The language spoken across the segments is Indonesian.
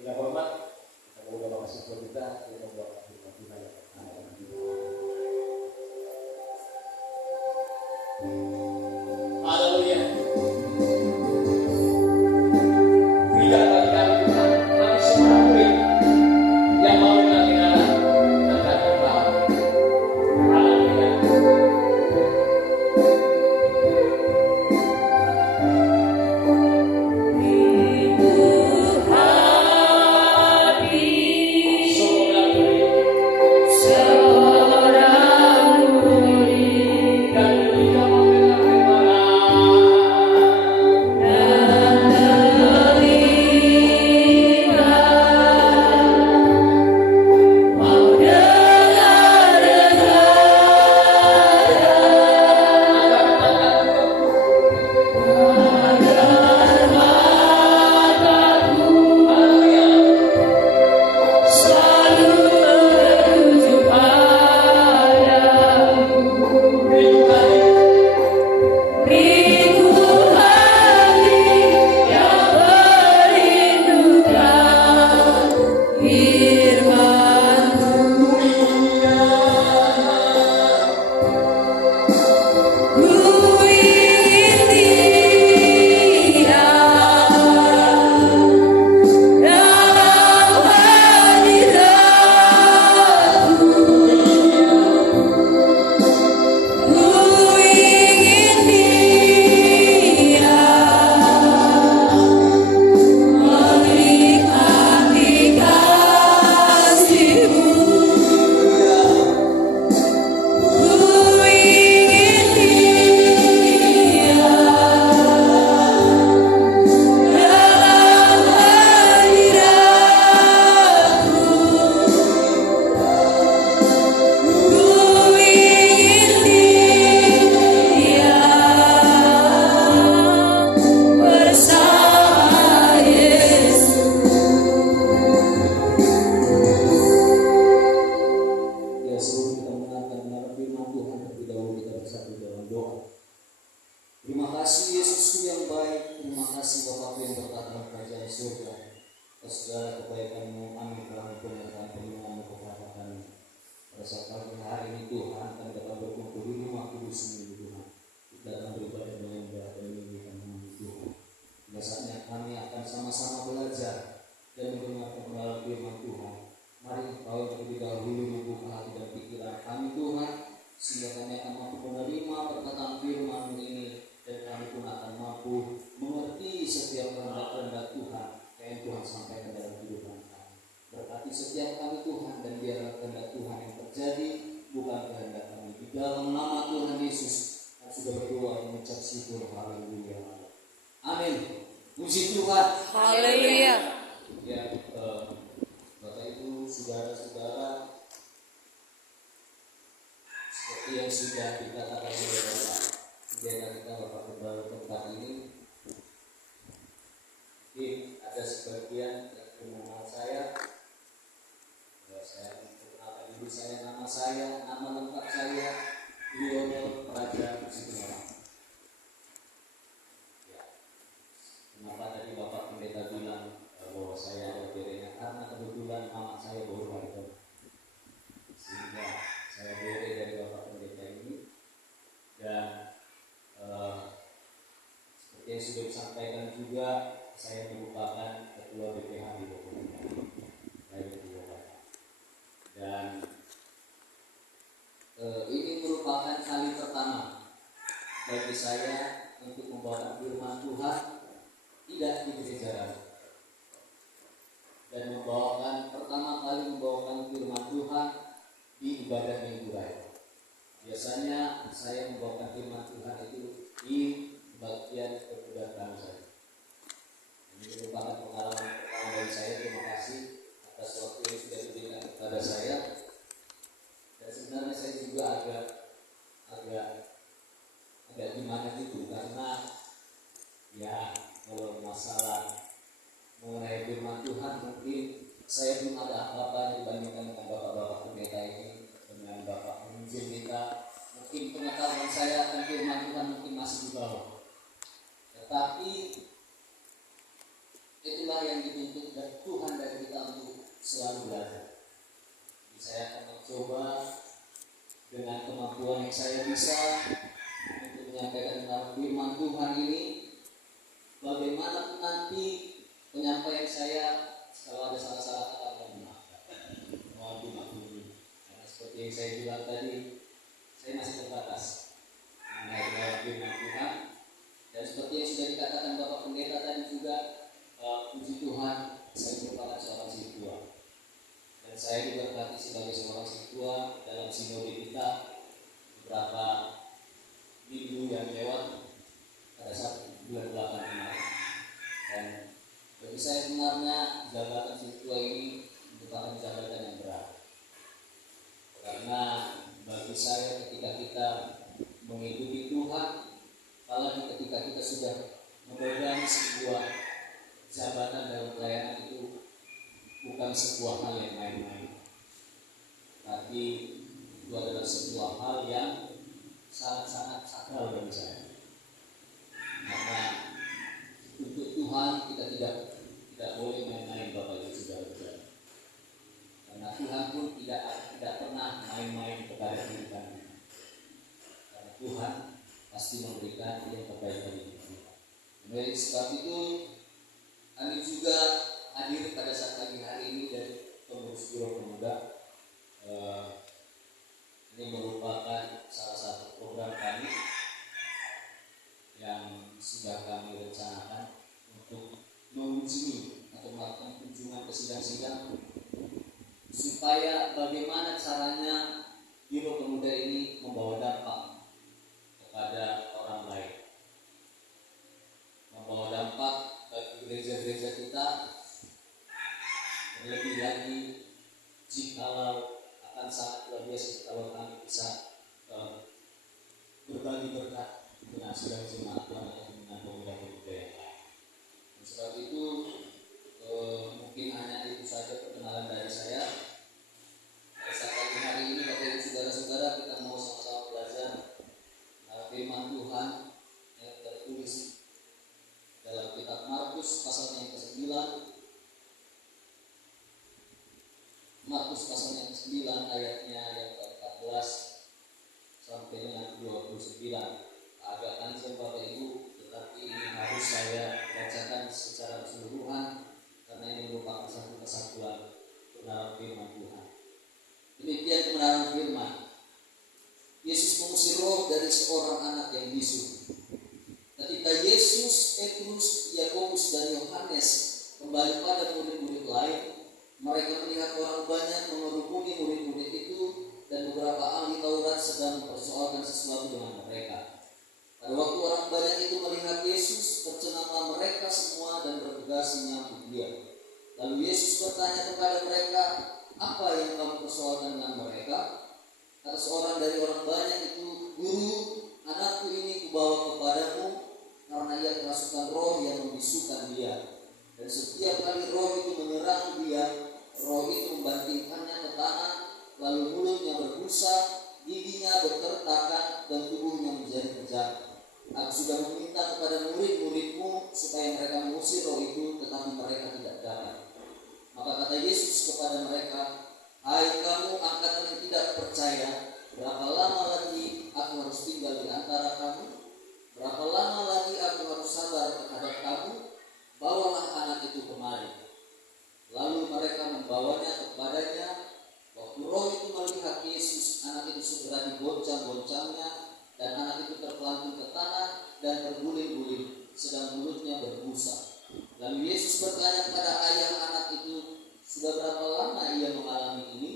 Bila hormat, kita udah bapak syukur kita membuat firman Tuhan yang pertama. Haleluya. Tidak bagi kami Tuhan, kami semua murid yang mau mengenal tentang Engkau. Haleluya. Ini merupakan kali pertama bagi saya untuk membawa firman Tuhan tidak di gereja dan pertama kali membawakan firman Tuhan di ibadah Minggu Raya. Biasanya saya membawakan firman Tuhan itu di bagian perbudakan saya. Ini merupakan pengalaman pertama bagi saya. Terima kasih atas waktu yang sudah diberikan kepada saya. Dan sebenarnya saya juga agak gimana gitu, karena ya kalau masalah mengenai firman Tuhan mungkin saya belum ada apa-apa dibandingkan dengan bapak-bapak pendeta ini, dengan bapak penginjil kita. Mungkin pengetahuan saya akan firman Tuhan mungkin masih di bawah, tetapi itulah yang dituntut dari Tuhan dari selalu belajar. Jadi saya akan mencoba dengan kemampuan yang saya bisa untuk menyampaikan tentang firman Tuhan ini. Bagaimana nanti penyampaian saya, kalau ada salah-salah kata, mohon dimaklumi. Karena seperti yang saya bilang tadi, saya masih terbatas mengenai firman Tuhan. Dan seperti yang sudah dikatakan Bapak Pendeta tadi juga, puji Tuhan, saya merupakan seorang siswa. Dan saya juga berarti sebagai seorang siswa dalam sinode kita beberapa minggu yang lewat pada saat bulan 8 kemarin. Dan bagi saya sebenarnya jabatan siswa ini merupakan jabatan yang berat. Karena bagi saya ketika kita mengikuti Tuhan, apalagi ketika kita sudah memegang sebuah jabatan dalam pelayanan, itu bukan sebuah hal yang main-main, tapi itu adalah sebuah hal yang sangat-sangat sakral bagi saya. Karena untuk Tuhan kita tidak boleh main-main, Bapak Ibu Saudara. Karena Tuhan pun tidak pernah main-main kepada diri kami. Karena Tuhan pasti memberikan yang terbaik bagi kita. Oleh sebab itu, kami juga hadir pada saat pagi hari ini dari pengurus Biro Pemuda. Ini merupakan salah satu program kami yang sudah kami rencanakan untuk mengunjungi atau melakukan kunjungan ke sidang-sidang, supaya bagaimana caranya Biro Pemuda ini membawa dampak kepada orang lain, membawa dampak bagi gereja-gereja kita. Terlebih lagi jikalau akan sangat luar biasa kalau kami bisa berbagi berkat dengan sidang jemaat Tuhan atau dengan pemuda-pemuda yang lain. Sebab itu mungkin hanya itu saja perkenalan dari saya. Pada saat pagi hari ini, Bapak Ibu Saudara-saudara, kita mau sama-sama belajar firman Tuhan yang tertulis dalam kitab Markus pasal yang ke-9. Markus pasal yang ke-9 ayatnya yang ke-14 sampai dengan 29. Agak panjang Bapak Ibu, tetapi ini harus saya bacakan secara keseluruhan karena ini merupakan satu kesatuan kebenaran firman Tuhan. Demikian kebenaran firman. Yesus mengusir roh dari seorang anak yang bisu. Ketika Yesus, Petrus, Yakobus dan Yohanes kembali pada murid-murid lain, mereka melihat orang banyak mengerumuni murid-murid itu, dan beberapa ahli Taurat sedang mempersoalkan sesuatu dengan mereka. Pada waktu orang banyak itu melihat Yesus, tercenganglah mereka semua dan bergegas menyambut Dia. Lalu Yesus bertanya kepada mereka, "Apa yang kamu persoalkan dengan mereka?" Kata seorang dari orang banyak itu, "Guru, anakku ini kubawa kepadamu karena ia kerasukan roh yang membisukan dia. Dan setiap kali roh itu menyerang dia, roh itu membantingkannya ke tanah, lalu mulutnya berbusa, giginya berkertakan, dan tubuhnya menjadi kejam. Aku sudah meminta kepada murid-muridmu supaya mereka mengusir roh itu, tetapi mereka tidak dapat." Maka kata Yesus kepada mereka, "Hai kamu angkatan yang tidak percaya, berapa lama lagi aku harus tinggal di antara kamu? Berapa lama lagi aku harus sabar terhadap kamu? Bawalah anak itu kemari." Lalu mereka membawanya kepadanya. Waktu roh itu melihat Yesus, anak itu segera digoncang-goncangnya, dan anak itu terpelanting ke tanah dan terguling-guling, sedang mulutnya berbusa. Lalu Yesus bertanya kepada ayah anak itu, "Sudah berapa lama ia mengalami ini?"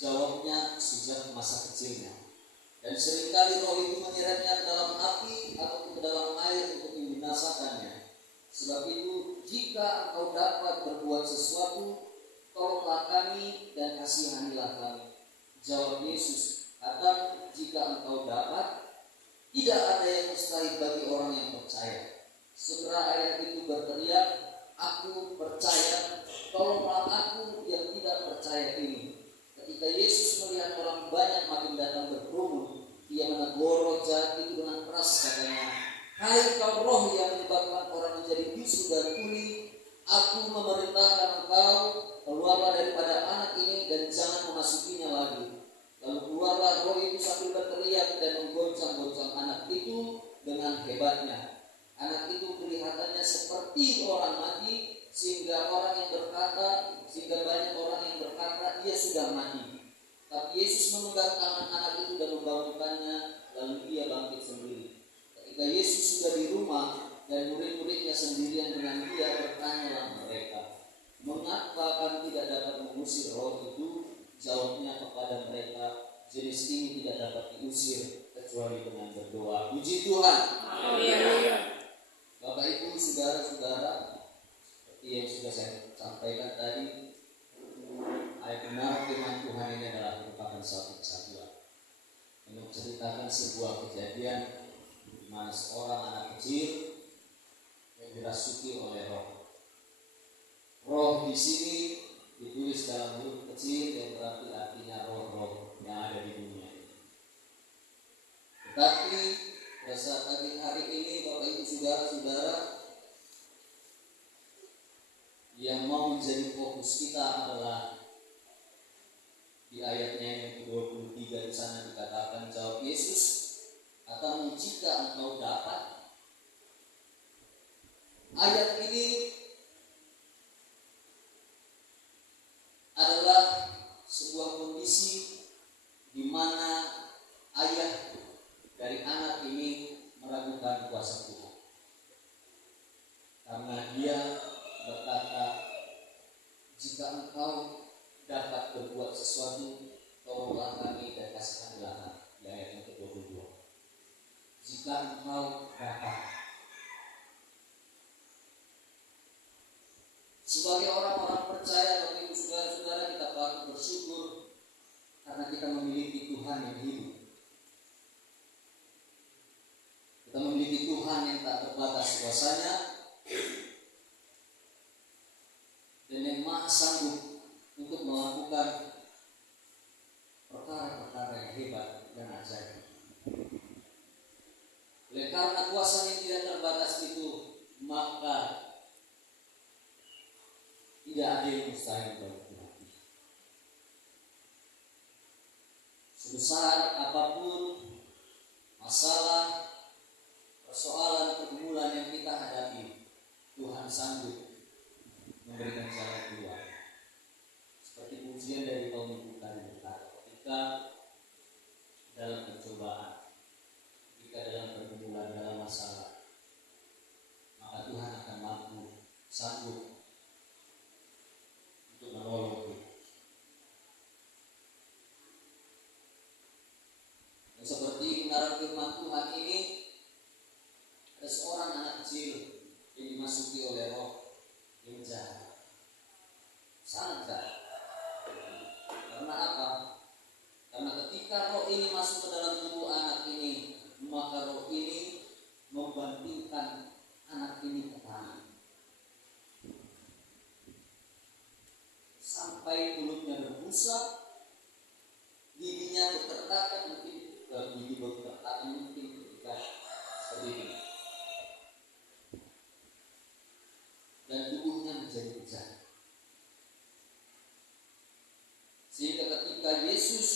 Jawabnya, "Sejak masa kecilnya. Dan seringkali roh itu menyeretnya ke dalam api atau ke dalam air untuk membinasakannya. Sebab itu, jika engkau dapat berbuat sesuatu, tolonglah kami dan kasihanilah kami." Jawab Yesus, "Katamu, jika engkau dapat. Tidak ada yang mustahil bagi orang yang percaya." Segera ayah itu berteriak, "Aku percaya, tolonglah aku yang tidak percaya ini." Ketika Yesus melihat orang banyak makin datang berkerumun, Dia menegur roh jahat itu dengan keras, katanya, "Hai kau roh yang menyebabkan orang menjadi bisu dan tuli, aku memerintahkan engkau, keluarlah daripada anak ini dan jangan memasukinya lagi. Lalu keluarlah roh itu sambil berteriak dan menggoncang-goncang anak itu dengan hebatnya. Anak itu kelihatannya seperti orang mati, sehingga banyak orang yang berkata ia sudah mati. Tapi Yesus memegang tangan anak itu dan membangunkannya, lalu ia bangkit sendiri. Ketika Yesus sudah di rumah dan murid-muridnya sendirian dengan dia, bertanyalah mereka, mengapa kami tidak dapat mengusir roh itu? Jawabnya kepada mereka, jenis ini tidak dapat diusir kecuali dengan berdoa. Puji Tuhan. Bapak Ibu, saudara-saudara, seperti yang sudah saya sampaikan tadi, ayat benar firman Tuhan ini adalah merupakan satu kesatuan yang menceritakan sebuah kejadian di mana seorang anak kecil yang dirasuki oleh roh. Roh di sini ditulis dalam huruf kecil yang berarti artinya roh-roh yang ada di dunia ini. Tetapi pada saat pagi hari ini, Bapak Ibu saudara-saudara, yang mau menjadi fokus kita adalah di ayatnya yang ke-23 di sana dikatakan, jawab Yesus, atau jika engkau dapat. Ayat ini adalah sebuah kondisi di mana ayah dari anak ini meragukan kuasa Tuhan, karena dia berkata, jika engkau dapat berbuat sesuatu, tolonglah kami dan kasihanilah kami. Di ayat yang ke-22, jika engkau dapat. Sebagai orang-orang percaya, Bapak Ibu saudara-saudara, kita patut bersyukur karena kita memiliki Tuhan yang hidup. Kita memiliki Tuhan yang tak terbatas kuasanya dan yang maha sanggup untuk melakukan perkara-perkara yang hebat dan ajaib. Oleh karena kuasa yang tidak terbatas itu, maka tidak ada yang mustahil bagi Tuhan. Sebesar apapun masalah, persoalan, pergumulan yang kita hadapi, Tuhan sanggup memberikan jalan keluar. Seperti pujian dari kaum ibu tadi berkata, ketika dalam percobaan, ketika dalam pergumulan, dalam masalah, maka Tuhan akan mampu, sanggup untuk menolong kita. Dan seperti kebenaran firman Tuhan ini, ada seorang anak kecil yang dimasuki oleh roh yang jahat, sangat jahat. Karena apa? Karena ketika roh ini masuk ke dalam tubuh anak ini, maka roh ini membantingkan anak ini ke tanah sampai mulutnya berbusa, giginya berkertakan, mungkin ketika seperti ini, dan tubuhnya menjadi pecah. Sehingga ketika Yesus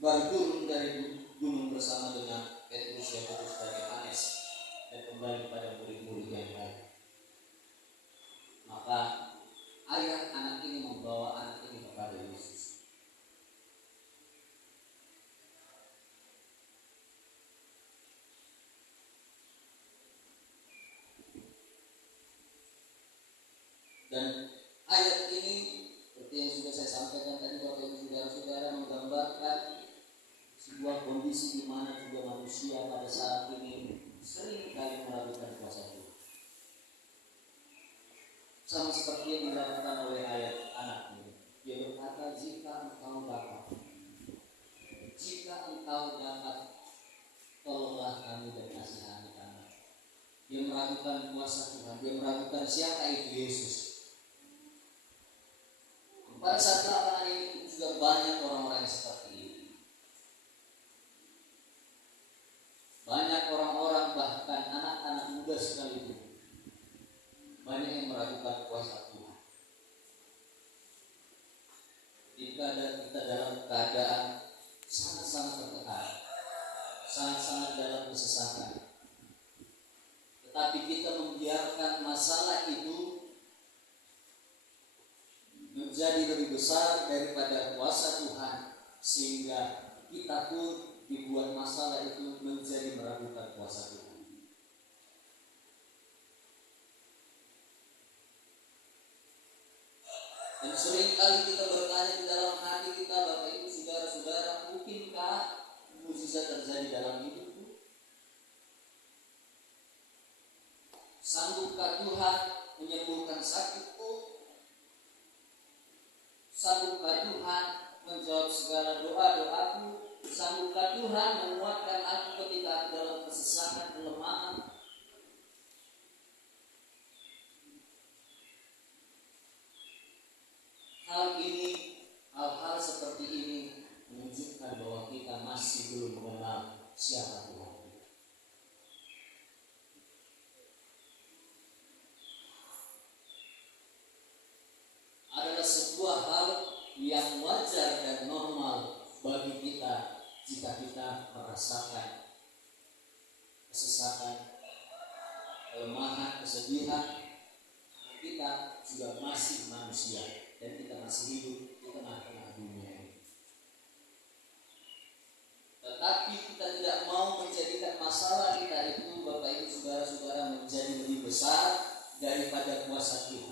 baru turun dari gunung bersama dengan Petrus, Yakobus dan Yohanes dan kembali pada murid-murid yang lain, maka ayah anak ini membawa anak ini kepada Yesus. Dan ayat ini seperti yang sudah saya sampaikan tadi, Bapak Ibu saudara-saudara, menggambarkan sebuah kondisi di mana juga manusia pada saat ini sering kali meragukan kuasa Tuhan. Sama seperti yang dilakukan oleh ayat anak ini. Dia berkata, jika engkau dapat, tolonglah kami dan kasihani kami. Dia meragukan kuasa Tuhan, dia meragukan siapa itu Yesus. Pada saat belakangan ini juga banyak orang-orang yang seperti ini. Banyak orang-orang, bahkan anak-anak muda sekalipun, banyak yang meragukan kuasa Tuhan. besar daripada kuasa Tuhan, sehingga kita pun dibuat masalah itu menjadi meragukan kuasa Tuhan. Dan seringkali kita bertanya di dalam hati kita, Bapak Ibu Saudara-saudara, mungkinkah mukjizat terjadi dalam hidupku? Sanggupkah Tuhan menyembuhkan sakitku? Sanggupkah Tuhan menjawab segala doa-doaku? Sanggupkah Tuhan menguatkan aku ketika dalam kesesakan, kelemahan? Hal-hal seperti ini menunjukkan bahwa kita masih belum mengenal siapa Tuhan. Adalah sebuah hal yang wajar dan normal bagi kita jika kita merasakan kesesakan, kelemahan, kesedihan. Kita juga masih manusia dan kita masih hidup di tengah-tengah dunia ini. Tetapi kita tidak mau menjadikan masalah kita itu, Bapak Ibu Saudara-saudara, menjadi lebih besar daripada kuasa Tuhan.